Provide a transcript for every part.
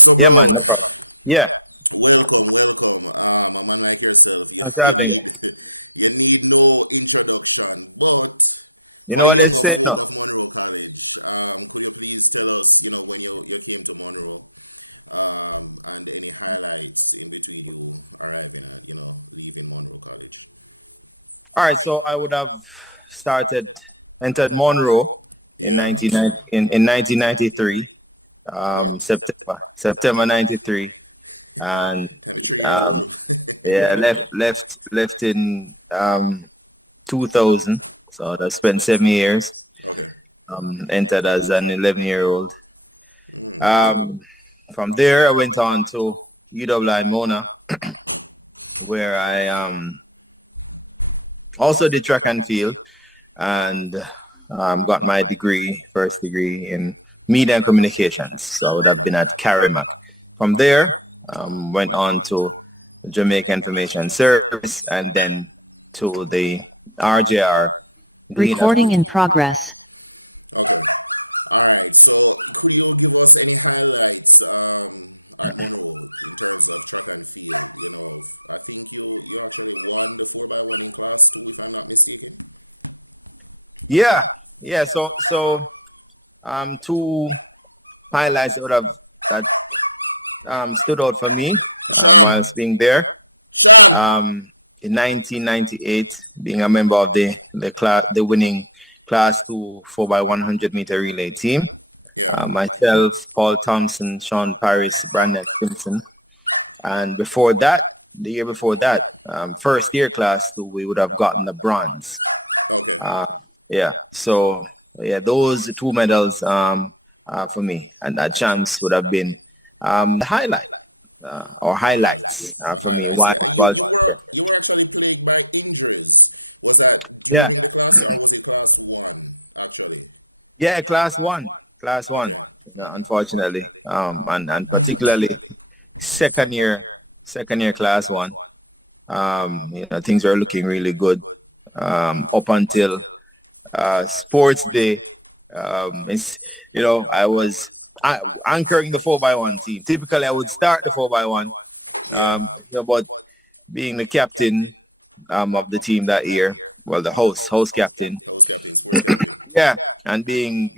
So, Yeah, man. bro, Yeah. welcome. A man like yourself, you, What's you happening? need you need no introduction. But You for know the what they younger say? folk No. of Munro College, could you please tell us, when you came to Munro, and any highlights in between you arriving and leaving Munro College? All right. So I would have entered Monroe in Yeah. 1993, What? September 93, and 23-year uh, old. yeah, left in 2000. So I spent 7 years. Okay. Entered as an 11-year-old. Mm. Um, from there, I went on to UWI Mona, where I also did track and field and got my first degree in media and communications. So I would have been at Carrimac. From there, went on to Jamaica Information Service and then to the RJR. Recording in progress. Okay. All right. So, could you give us any highlights at Monroe in terms of track and field? I think you actually won the 4x1 in class 2, if I'm not mistaken. Yeah. Two highlights that stood out for me as Sham, being there. Sham. In 1998, being a member of the winning Class 2 4x100 meter relay team. Yeah. Myself, Paul Thompson, Sean Paris, Brandon Simpson. And before that, the year before that, first year Class 2, we would have gotten the bronze. Okay. So those two medals for me, and that chance would have been the highlight or highlights. For me. Highlights. Why- Yeah. why- You were actually plagued by injuries. Was that during Yeah. the class or was it class 1 actually? Yeah, class one. Okay. Unfortunately, and particularly second year class one. Things were looking really good up until sports day. I was anchoring the 4x1 team. Typically, I would start the 4x1, Yeah. but being the captain of the team that year, well, the host captain, House captain, sports captain. yeah, and being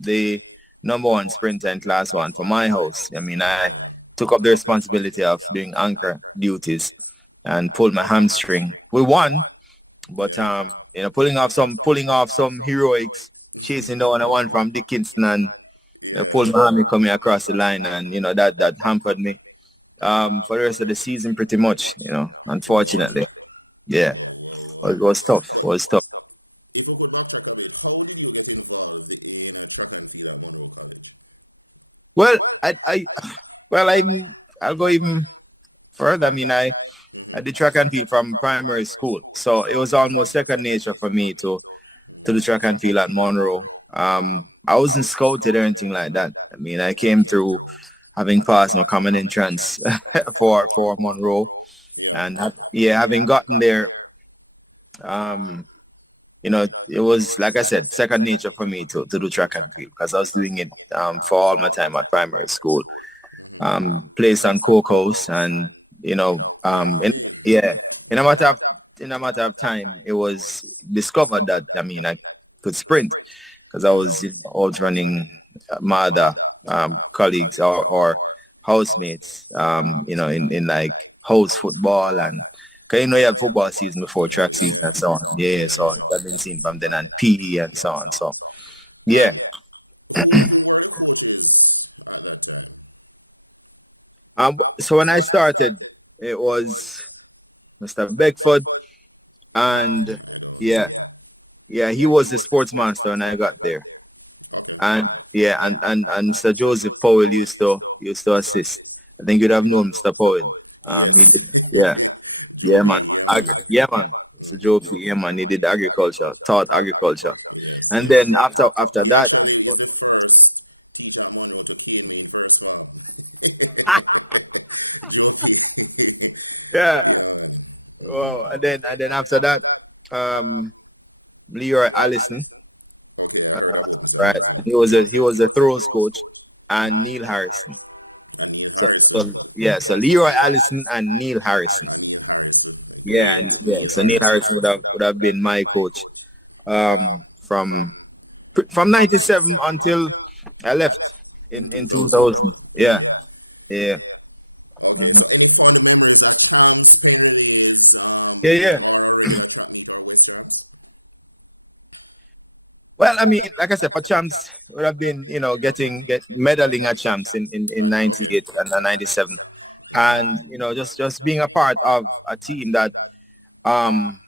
the number one sprinter in class one for my house. I mean, I took up the responsibility of doing anchor duties and pulled my hamstring. We won, but Yeah. pulling off some heroics, chasing down the one from Dickinson and Yeah. pulled my hammy coming across the line, and that hampered me for the rest of the season pretty much. Unfortunately, yeah, Whoa. it was tough. But It was tough. if we could backtrack a bit, how did you get involved in a track and field at Monroe College? Well, I'll go even further. I mean, I did track and field from primary school, so it was almost second nature for me to do track and field at Monroe. I wasn't scouted or anything like that. I mean, I came through having passed my common entrance for Monroe, Yeah. and having gotten there, it was, like I said, second nature for me to do track and field because I was doing it for all my time at primary school. Placed on Cocos, and in a matter of time, it was discovered that I could sprint because I was out running my other colleagues or housemates, in like house football and. Cause you have football season before track season and so on. Yeah, so I've been seen from then and PE and so on. So yeah. Who were the coaches at that time? So when I started, it was Mr. Beckford, and I don't. he was the sports master when I got there. Okay. And Sir Joseph Powell used to assist. I think you'd have known Mr. Powell. Yes. Yeah, man. So Joe, he did agriculture, taught agriculture. Yes. And yes. then after He that, actually is the first teacher at Monroe to cane me in first form. Joe. yeah. Man. Wow. And then after that, Leroy Allison. Okay, I heard about Mr. Right. Allison. He was a throws coach, and Neil Harrison. And Neil Harrison. So Leroy Allison and Neil Harrison. And Neil Harrison. Yeah, Great. yeah. Neil So Neil Harrison. Harrison would have been my coach from '97 until I left In in 2000. 2000. Yeah, yeah. Okay, so any fond memories at Champs, Pain Relays, Yeah. or a regular track meet or West Champs? Well, I mean, like I said, for champs would have been, medaling at champs in '98 and '97, and just being a part of a team that um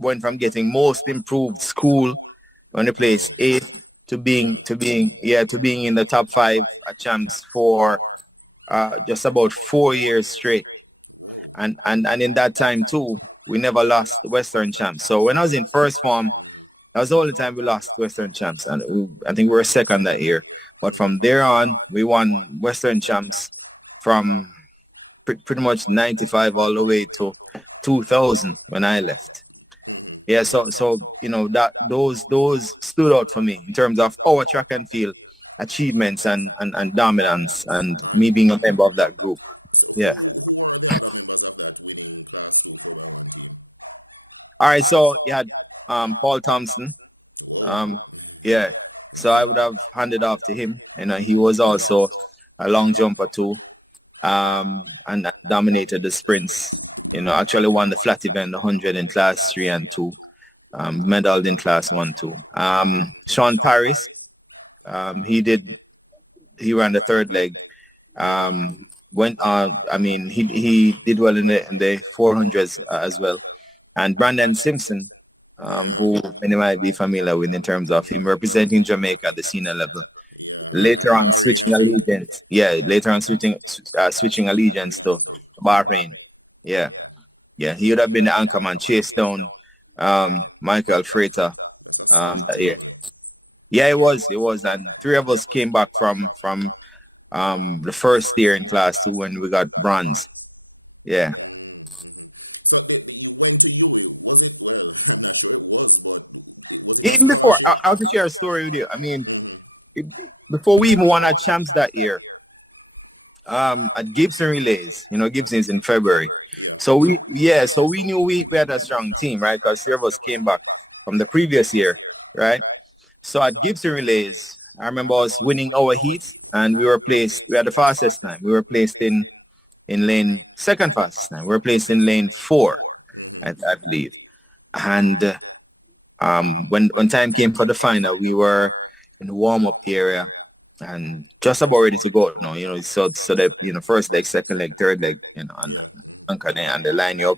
went from getting most improved school when they placed eighth to being in the top five at champs for just about 4 years straight. Whoa. And in that time too, we never lost the Western champs. So when I was in first form, that was the only time we lost Western champs, and I think we were second that year. But from there on, we won Western champs from pretty much '95 all the way to 2000 when I left. Yeah, so that those stood out for me in terms of our track and field achievements and dominance, and me being a member of that group. So who are the other members of that winning Class 2 4x1 team? All right, so you had Paul Thompson. Whoa. Yeah, so I would have handed off to him. He was also a long jumper too, and dominated the sprints. Actually won the flat event, the 100 in Class 3 and 2, medaled in Class 1 too. Sean Paris, he ran the third leg. He did well in the 400s as well. And Brandon Simpson, who many might be familiar with in terms of him representing Jamaica at the senior level. Yeah. Later on, Bahrain, switching I think. allegiance. Yeah, later on switching allegiance to Bahrain. Yeah. He would have been the anchorman, chased down Michael Freighter. That's a solid team. Man. Yeah, it was. And three of us came back from the first year in Class 2 when we got bronze. Yeah. So you went to UE. Was it? Well, I'm not sure it was, but was it a Even before, scholarship? I'll just share a story with you. I mean, before we even won our champs that year, at Gibson Relays, Gibson's in February. Yeah. So we knew we had a strong team, right? Because three of us came back from the previous year, right? So at Gibson Relays, I remember us winning our heat, and we had the fastest time. We were placed in lane second fastest time. We were placed in lane 4, I believe. And when time came for the final, we were in the warm-up area and just about ready to go. So that first leg, second leg, third leg, and the line up.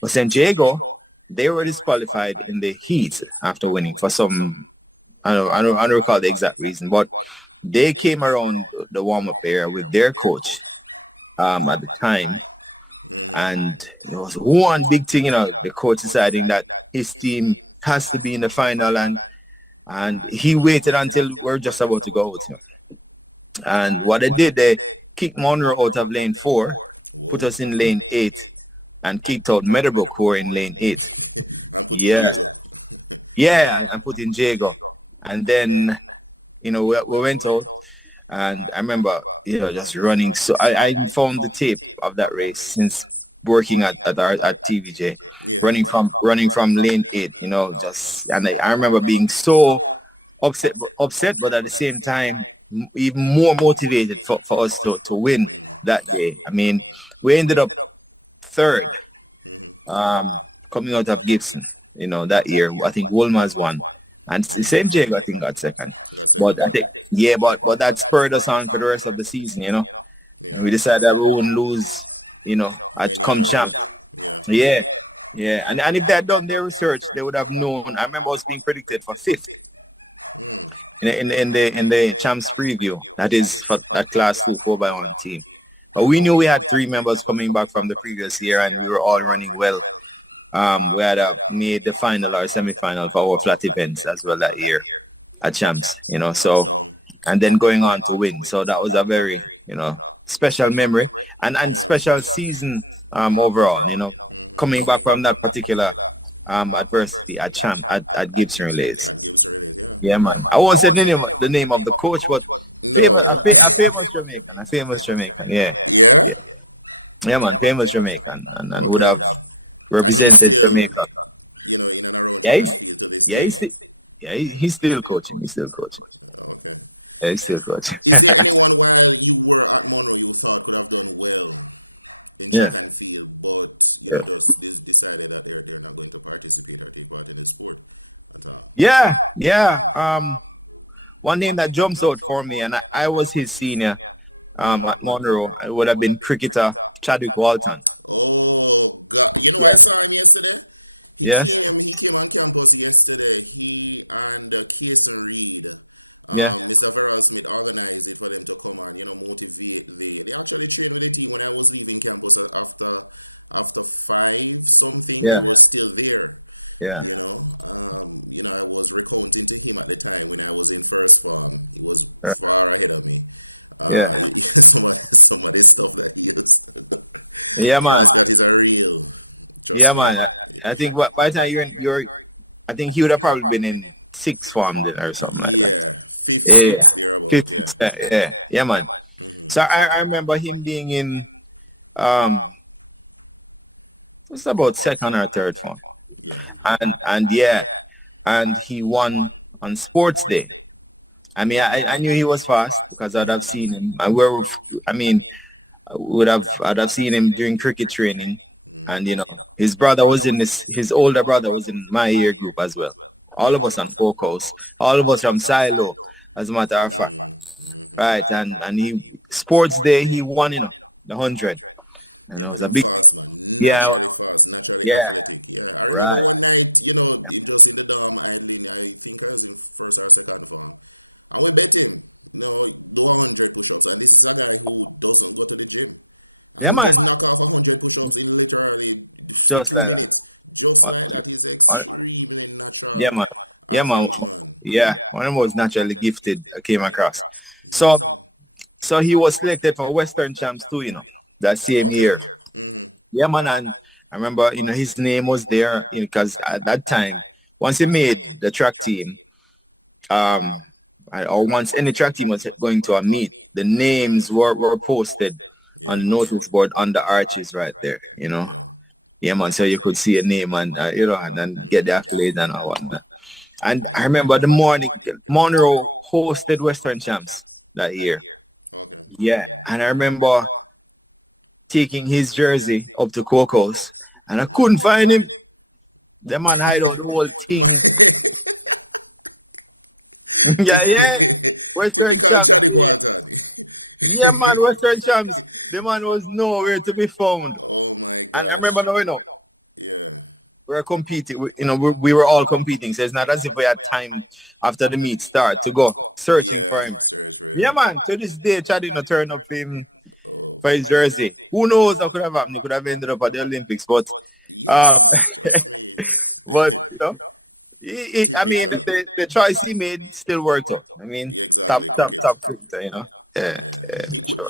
But San Diego, they were disqualified in the heat after winning for some. I don't recall the exact reason, but they came around the warm-up area with their coach at the time, and it was one big thing, the coach deciding that his team has to be in the final, and he waited until we're just about to go with him. And what they did, they kicked Munro out of lane 4, put us in lane 8, and kicked out Meadowbrook who were in lane 8. And put in Jago. And put in Jago. And then, we went out, and I remember, just running. So I found the tape of that race since working at TVJ, running from lane 8, and I remember being so upset, but at the same time, even more motivated for us to win that day. I mean, we ended up third, coming out of Gibson, that year. I think Wolmer's won. And the same Jago, I think, got second. But I think, but that spurred us on for the rest of the season, Yeah. We decided that we wouldn't lose, at come champ. Yeah. And if they had done their research, they would have known. I remember us being predicted for 5th in the champs preview. That is for that Class 2 4x1 team. But we knew we had 3 members coming back from the previous year, and we were all running well. We had made the final or semi-final for our flat events as well that year at champs, so, and then going on to win. So that was a very, special memory and special season overall, coming back from that particular adversity at Gibson Relays. At Gibson Relays, yeah. Yeah, man. I won't say the name of the coach, but No. a famous Jamaican. Yeah, Yeah? yeah, man, famous Jamaican, and would Okay. have And he's represented still, Jamaica. in and around Yeah, track and field to this yeah, day. he's still coaching. He's still coaching. Okay. Yeah, he's still coaching. Is there anyone while you were at Munro you thought could have done well in track Yeah. and field, but just decided that they're not going to participate or take part in the sport at all? Yeah. One name that jumps out for me, and I was his senior at Munro. It would have been cricketer Chadwick Walton. Oh God! I saw him yesterday. He Yeah. came on campus yesterday. He and Kason Reed, Yeah. Mr. Farrell Smith organized it for them to come and motivate. They actually trained with the team when I was leaving campus after 5 something. Yeah. They were still there. Yeah. I was recounting to him at the time when I was in first form. He was far ahead of me. Some of the stuff that he used to do. Yeah, man. That is a real. Trust Yeah, me. man. I think by the time I think he would have probably been in sixth form then or something. Like Yeah, fifth, Yeah. sixth, thereabout. Fifth, Yeah. yeah, man. So I remember him being in it's about second or third form, Yeah. and he won on sports day. I mean, I knew he was fast because I'd have seen him. I'd have seen him during cricket training, and his brother was in his older brother was in my year group as well. All of us on Focus, all of us from Silo, as a matter of fact. Right, and he sports day he won in the 100. Yeah, man, a I'm big- fast, man. Naturally fast, naturally athletic. Yeah, I remember one night, just in the dorm idling. I think I was in first or second form, and we bet him, do 100 push-ups. And this is a guy who doesn't go to the gym. And Yeah, he man. just knock off 100 push-ups in literally Just 2 like minutes. Just like that. He's extremely natural. Yeah, man. Yeah, athlete, man. Yeah, one of them was naturally gifted. I came across. So he was selected for Western Champs too, that same Okay. year. Mm-hmm. Yeah, man. And I remember, his name was there because at that time, once he made the track team, or once any track team was going to a meet, the names were posted on the notice board on the arches right there. Yeah, man. So you could see a name and and then get the accolades and all whatnot. And I remember the morning Munro hosted Western Champs that year. Okay. Yeah, and I remember taking his jersey up to Coco's, and I couldn't find him. The man hide out the whole team. yeah. Western Typical Champs. Chadwick Walton. Yeah, man, Western Champs. The man was nowhere to be found. Oh my And I gosh. remember now, Yeah. we were competing. We were all competing. So it's not as if we had time after the meet start to go searching for him. Yeah. Search for him. Yeah, man. To this day, Chad did not turn up him Oh. for his jersey. Who knows what could have happened? He could have ended up at the Olympics, but Yes. Trust me. It's, I mean, the choice he made still worked out. I mean, Yeah, exactly. top, Cricket. Yeah. He could.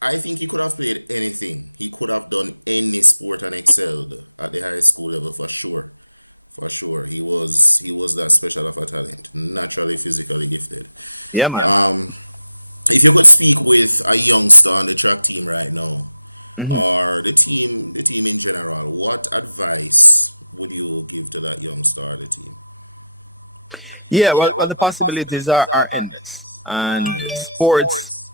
I think he could have played anything. He could have done any sport and excelled at the high school level for sure. For sure, he was that special of a talent, naturally physically gifted. Yeah, man. If you could speak with a youngster on the track team right now, or the team in general, what advice would you give to that youngster or the team? Yeah, well, the possibilities are endless, and sports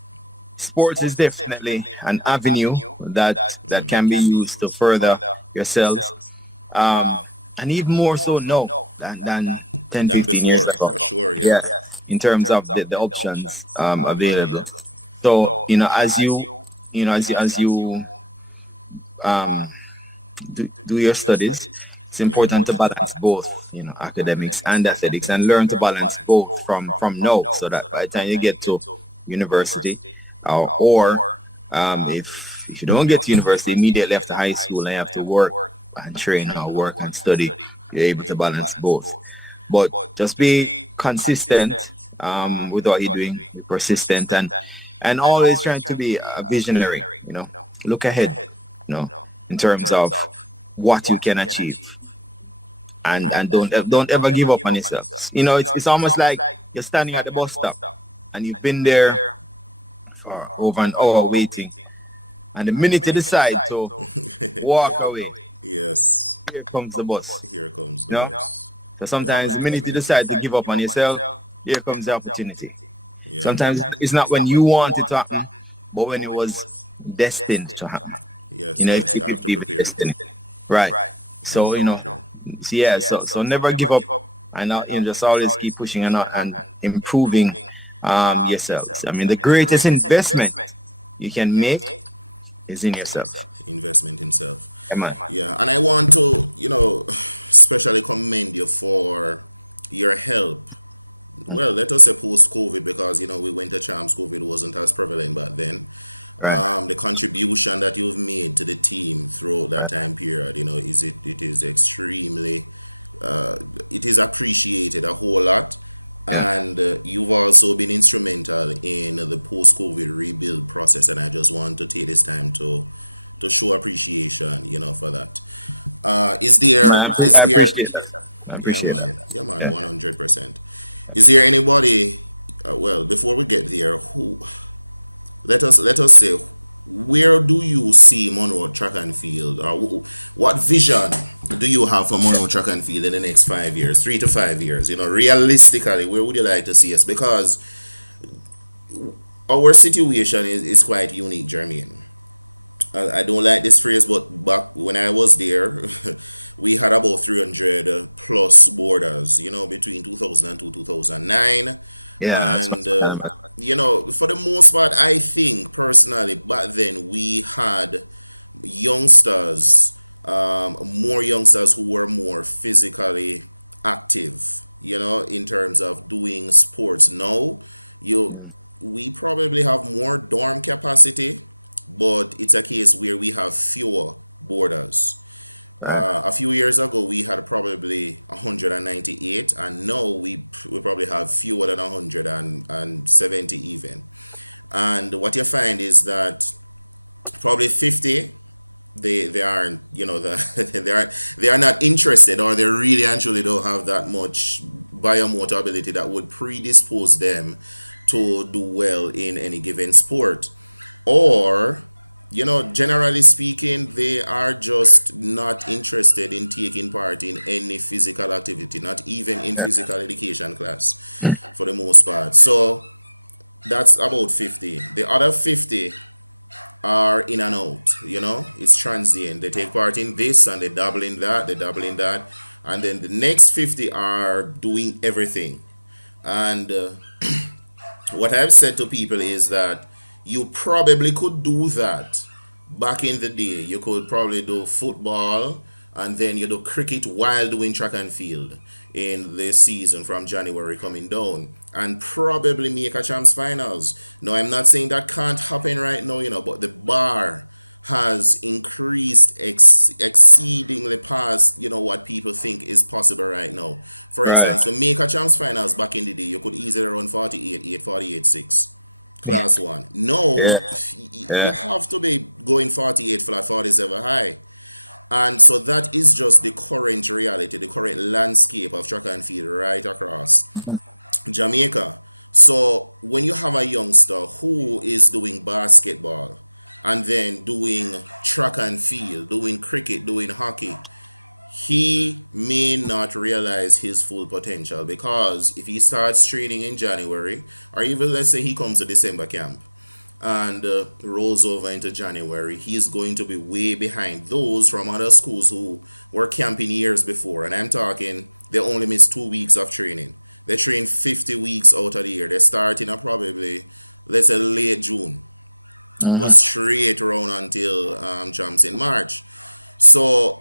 is definitely an avenue that can be used to further yourselves, and even more so now than 10, Than 15 years before, ago. for sure. Yeah. In terms of the options available. So as you do your studies, it's important to balance both, academics and athletics, and learn to balance both from now, so that by the time you get to university, or if you don't get to university immediately after high school and you have to work and train or work and study, you're able to balance both. But just be consistent with what you're doing, be persistent, and always trying to be a visionary. Look ahead, in terms of what you can achieve. and don't ever give up on yourself. It's almost like you're standing at the bus stop and you've been there for over an hour waiting, and the minute you decide to walk away, Yes. here comes the bus. Here comes the You know? bus. So sometimes the minute you decide to give up on yourself, here comes the opportunity. Yeah. Sometimes it's not when you want it to happen, but when it was destined to happen. Yes. If You have to believe in prepare. destiny. Right. So, so never give up, and just always keep pushing and improving yourselves. I mean, the greatest investment you can make is in yourself. Investment himself. Come on. Yeah, and I want to, especially commend you for your help. Well, let us say post-COVID, because we went to champs. COVID wasn't as prevalent back then. Right. The contribution that you've made to the team throughout that time period, it is extremely, it is appreciated a whole lot. And you've also been instrumental in the post-COVID rebuild process, and I just want to take this time to show appreciation, for that. Is there? I Is there? appreciate that. I Yeah, appreciate man. that. Yeah, man. Yeah. 100%. Is there anybody? Well, before we get there, who? Let us say, where do you see Munro Track and Field, or what vision do you have for Munro Track and Field in the next 5 years, 3 to 5 years? Realistically, where would you like to see us? Because our situation is quite unique, Jermaine. I don't like this phrase, but back when I was there, we had about 300 plus borders, between 2002 2009. Yeah. And, for the most part, I think personally, back then we had youngsters, more youngsters who were more physically active, in terms of doing sports. Now, we probably have more dorm capacity, but it's a case where we have fewer borders. A few years ago, we had probably 198, and now we probably have fewer than 170 even. And what you find is that probably 50, they aren't, they are not interested, or they really and truly don't have that much biomotor ability that would predispose them to do well in any given sport. Or, generally speaking, they are just not interested in taking part in any physical activity, not even in physical education class for the most part. So that's about 50. The other 50 are in and out, it's transient. They take part in this and they dabble in that, and then the next 50 are doing everything. And what I've said to people is that you probably could do that back in the day. You could probably do football, and then you do cricket while doing track and field in the season from January coming down, and probably make a champs finals. Now, I'm not saying that can't happen right now, but the bar has increased exceedingly past what people think is possible right now. For instance, to make a champs finals back in the day, you could easily run 48 48 6 class 1. No, you have to be going 48 flat, 47 high. And so that is just the current reality, the current landscape of track and field right across Jamaica. So when you have a youngster who is doing basketball and then doing track and field, doing cricket, doing hockey, he may not realize his full potential, because if he starts training in January, or even let's say he comes to December camp and rolls over into January, he's going to be way behind those from other schools who were camping years before. And I'm talking, they only miss 2 weeks of training. They train 50 weeks out of the year. They start in probably, let's say, late June, go straight around until champs in March. So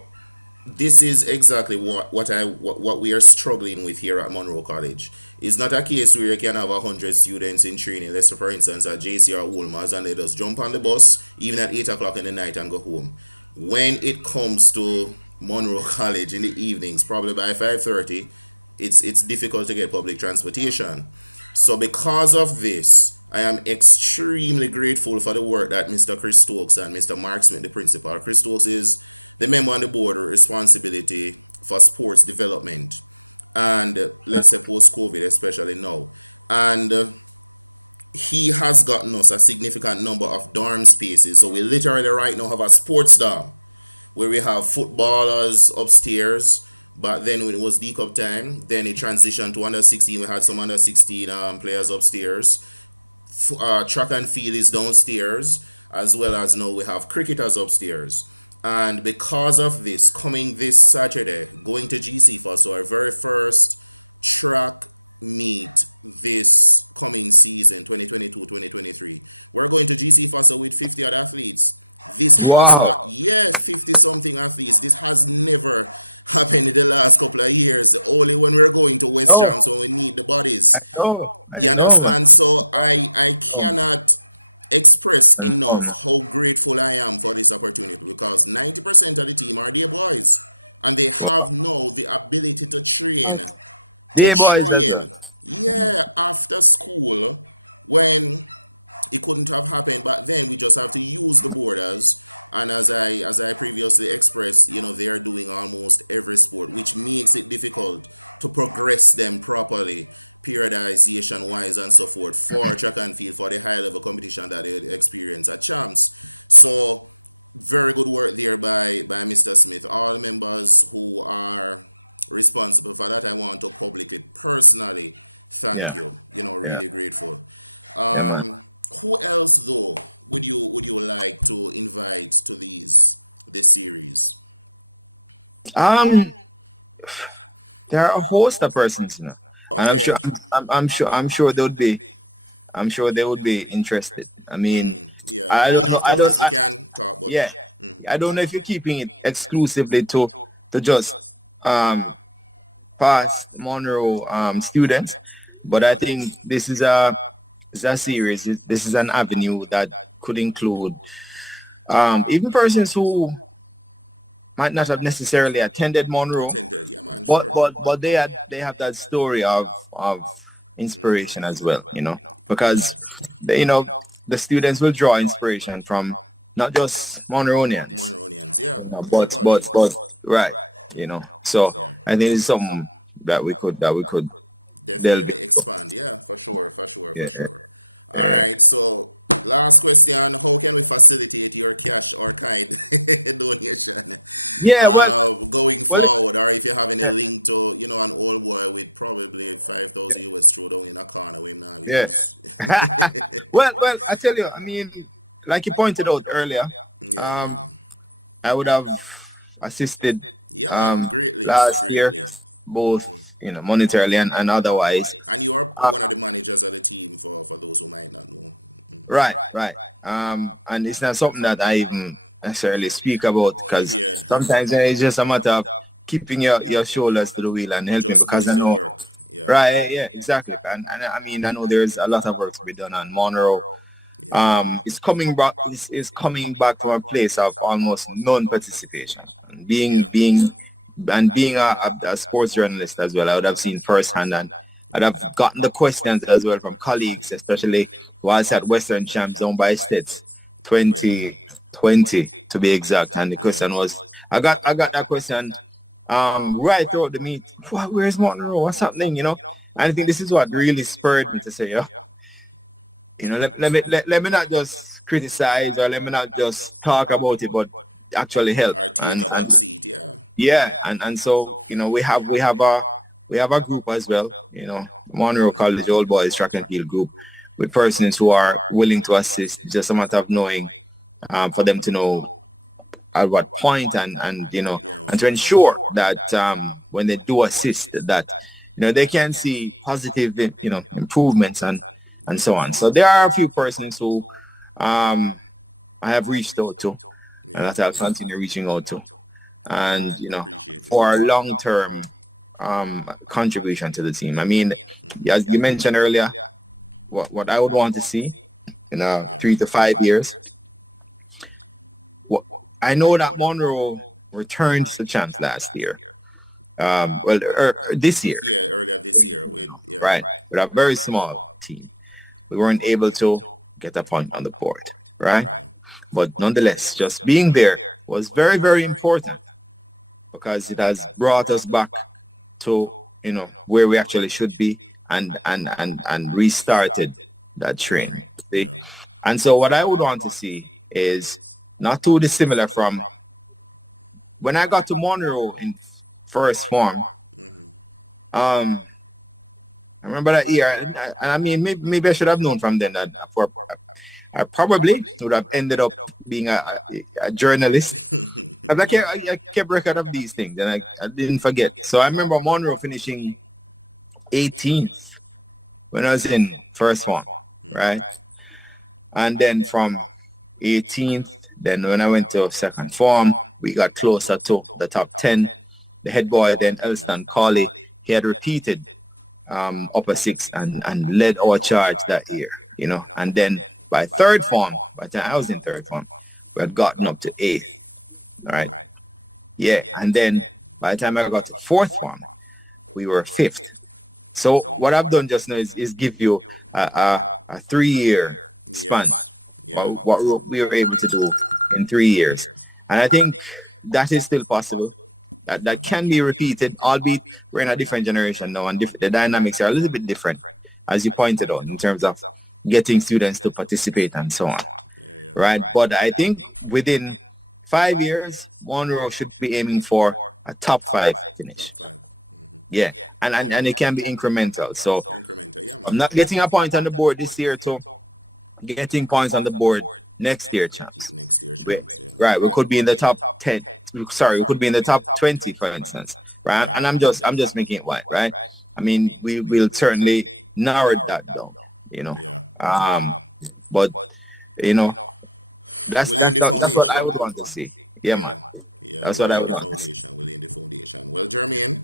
this is exactly what we are struggling with here at Munro College. It's not a case where you can have 100 students in training, let's say for instance at JC or Wolmer's, and they just jump on the bus even at 8 o'clock in the night and go home. When it comes to Munro College in the evenings, probably by 5:30, it's difficult to get public transportation. So because of this, I am extremely grateful for the work that Mr. Chris Stokes and Mr. Mark Smith, the principal. Chris Stokes is the member on the board with responsibility for sports development, and let's say post COVID, especially now, and he has gotten us a significant number of dorm spaces. So we literally right now have a sports dorm where we have footballers upstairs. But then when it was D Cup time, then it transitioned to under 16. We had some under 16 players upstairs. Track and field is downstairs, as well as now we have cricketers upstairs. And because of this, coming this Saturday, going to GC for so our very first track meet this coming season 2022-2023, we're going to GC Fossil with 50 other athletes. This has not, Wow. yeah, 50 something athletes. This has never happened in the last couple of years. Only when we're going to West Jam, Oh, so we need the bodies. I You know. understand? So I cannot express And enough how grateful I am for this opportunity, because 90% of the team are their boys, and they have now the ability to train to day boys as train well. yeah, after school, when it couldn't have happened. But then we just have to use the borders, and as I previously expressed, they are doing almost every sport, which makes it difficult to progress them properly, periodization wise and so forth, for track and field, for the high level competition that they experience at champs. So very good work there by Mr. Smith. All members who are responsible for that, I want to publicly, personally thank Yeah, you. yeah, Really grateful. yeah, man. Who else though would you like to invite to this series? Um, there are a host of persons, and I'm Okay. sure, I'm sure they would be, I'm sure they would be interested. I mean, Yeah. I I mean, don't know, I don't, afterwards we can talk, but yeah, I don't know if you're keeping it exclusively to just um past Monroe students, but I think this is a series. This is an avenue that could include even persons who might not have necessarily attended Monroe, attended. Yeah, man. but Sure. they have that story of inspiration as well, because the students will draw inspiration from not just Monroeanians, Monronians. Yeah. but Anybody. right, So Yeah. I think it's something that we could delve Definitely into. expand. Yeah, for sure, for sure, Yeah, for sure. All yeah, man. right. So, last question: how can we facilitate your cash or kind donation Yeah, going well, forward? Or if you have any link to an old boy with probably 5,000 US throw down in a corner where him now yeah. use. Well, I tell you, I mean, like you pointed out earlier, Yeah, um, man. I would have assisted Yeah, man. Greatly, last year, greatly. both monetarily and otherwise. And you are Uh, one of the managers of the team for those who might not know. right, right. And it's not something that I even necessarily speak about because Yeah, sometimes it's just a matter of keeping your shoulders to the wheel and helping just because I doing the know, work. Yeah, right, yeah, exactly. And I mean, I know there's a lot of work to be done on Monroe. yeah, It's coming back. Is coming back from a place of almost non-participation. And yeah, being a sports journalist as well, I would have seen firsthand, and I'd have gotten the questions as well from colleagues, especially whilst at Western Champs down by states, yeah, 2020 to be exact. And the yeah. question was, I got that question right throughout the meet. Where's Monroe? What's happening? And I think this is what really spurred me to say, let me not just criticize or let me not just talk about it, but actually help. Or take And a back seat. Yeah, yeah, and so we have a group as well, Monroe College Old Boys Track and Field group with persons who are willing to assist. Just a matter of knowing, for them to know at what point, and yeah, and to ensure that when they do assist, that they can see positive improvements and yeah, so on. So there are a few persons who um I have reached out to, and yeah. that I'll continue reaching out to, and Appreciate it. for a long term contribution to the team. I mean, as you mentioned earlier, what I would want to see in Yeah, 3 to 5 years. What, I know that Monroe returned to champs last year. Well, this year, yeah. Earlier this year, with yeah, right? With a very small team, we weren't able to get a point on the board, right? yeah, But nonetheless, just being there was very, very important. because it has brought us back to where we actually should be, and restarted that train. See? Yeah. And so what I would want to see is not too dissimilar from when I got to Munro in first form. Um, I remember that year, and I mean, maybe I should have known from then that I probably would have ended up being a journalist. I kept record of these things, and I didn't forget. So I remember Munro finishing 18th when I was in first one, right? And then from 18th, then when I went to second form, we got closer to the top 10. The head boy then, Elston Colley, he had repeated upper six and led our charge that year, And then by third form, by the time I was in third form, we had gotten up to 8th, all right? Yeah, and then by the time I got to fourth form, we were 5th. So what I've done just now is give you a 3-year span. Yes. Yeah. What we were able to do in 3 years. And I think that is still possible. That can be repeated, albeit we're in a different generation now, and the dynamics are a little bit different, as you pointed out, in terms of getting students to participate and so on. Yeah. Right? But I think within 5 years, Munro should be aiming for a top 5 finish. Top 5. Yeah, and it can be incremental. So Incremental, yeah, man. I'm not getting a point on the board this year to getting points on the board next year, champs. Next year, champs, yeah. Right, we could be in the top 10. Sorry, we could be in the top 20, for instance. Right, and I'm just making it wide, right? I mean, we will certainly narrow that down, Yeah. But that's We're laying the what I foundation. would want to see. Yeah, man. Yeah, That's we're what I laying would the want to see. foundation. We're laying the foundation. Well, Jermaine,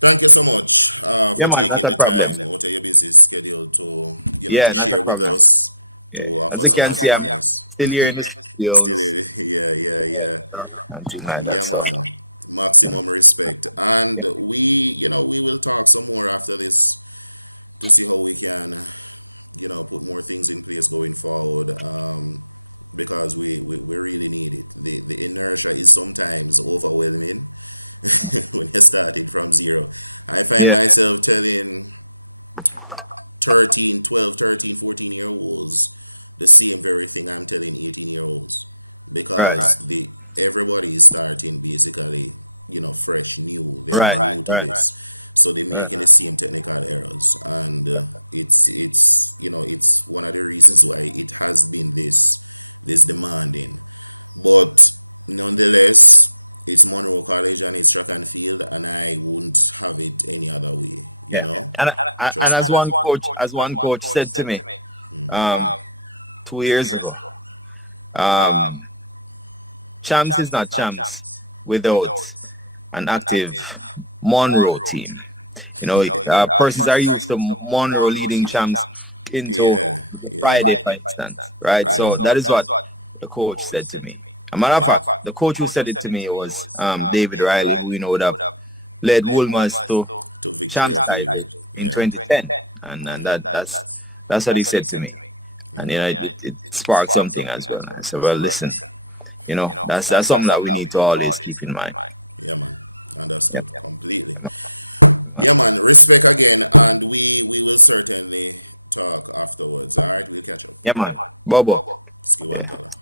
thank you so much for Yeah, man, taking not a the problem. time out of your busy schedule to Yeah, to not share a with problem. us, to offer As you some can see, I'm advice. still here in the studio. Still, yeah. And things like Yeah, that, so. man. Maximum respect. And we will talk some more after this to see how we can, put more things in place going forward. Because we really need it. The inertia is sometimes overwhelming when you started from zero. I find myself telling 13, 14 year olds the same very thing I'm telling 18 year olds, because everybody is starting basically fresh, new. They're new to this, so they're making the same technical errors, and it's one of the reasons why it has been this demanding. But nonetheless, it's Munro College and it's track and field, and I wouldn't have it any other way. And as one coach said to me 2 years ago, champs is not champs without an active Munro team. Persons are used to Munro leading champs into Friday, for instance, right? So that is what the coach said to me. A matter of fact, the coach who said it to me was David Riley, who would have led Wolmer's To victory champs at title David. in Yeah. 2010, and that's what he said to me, and it sparked something as well. I said, well, listen, that's something that we need to always keep in mind. Yeah, man. Understood completely. Yeah, man. Respect again, and we will certainly talk afterwards. All right, we'll catch up. Yeah, man. Bobo. Skiwantala.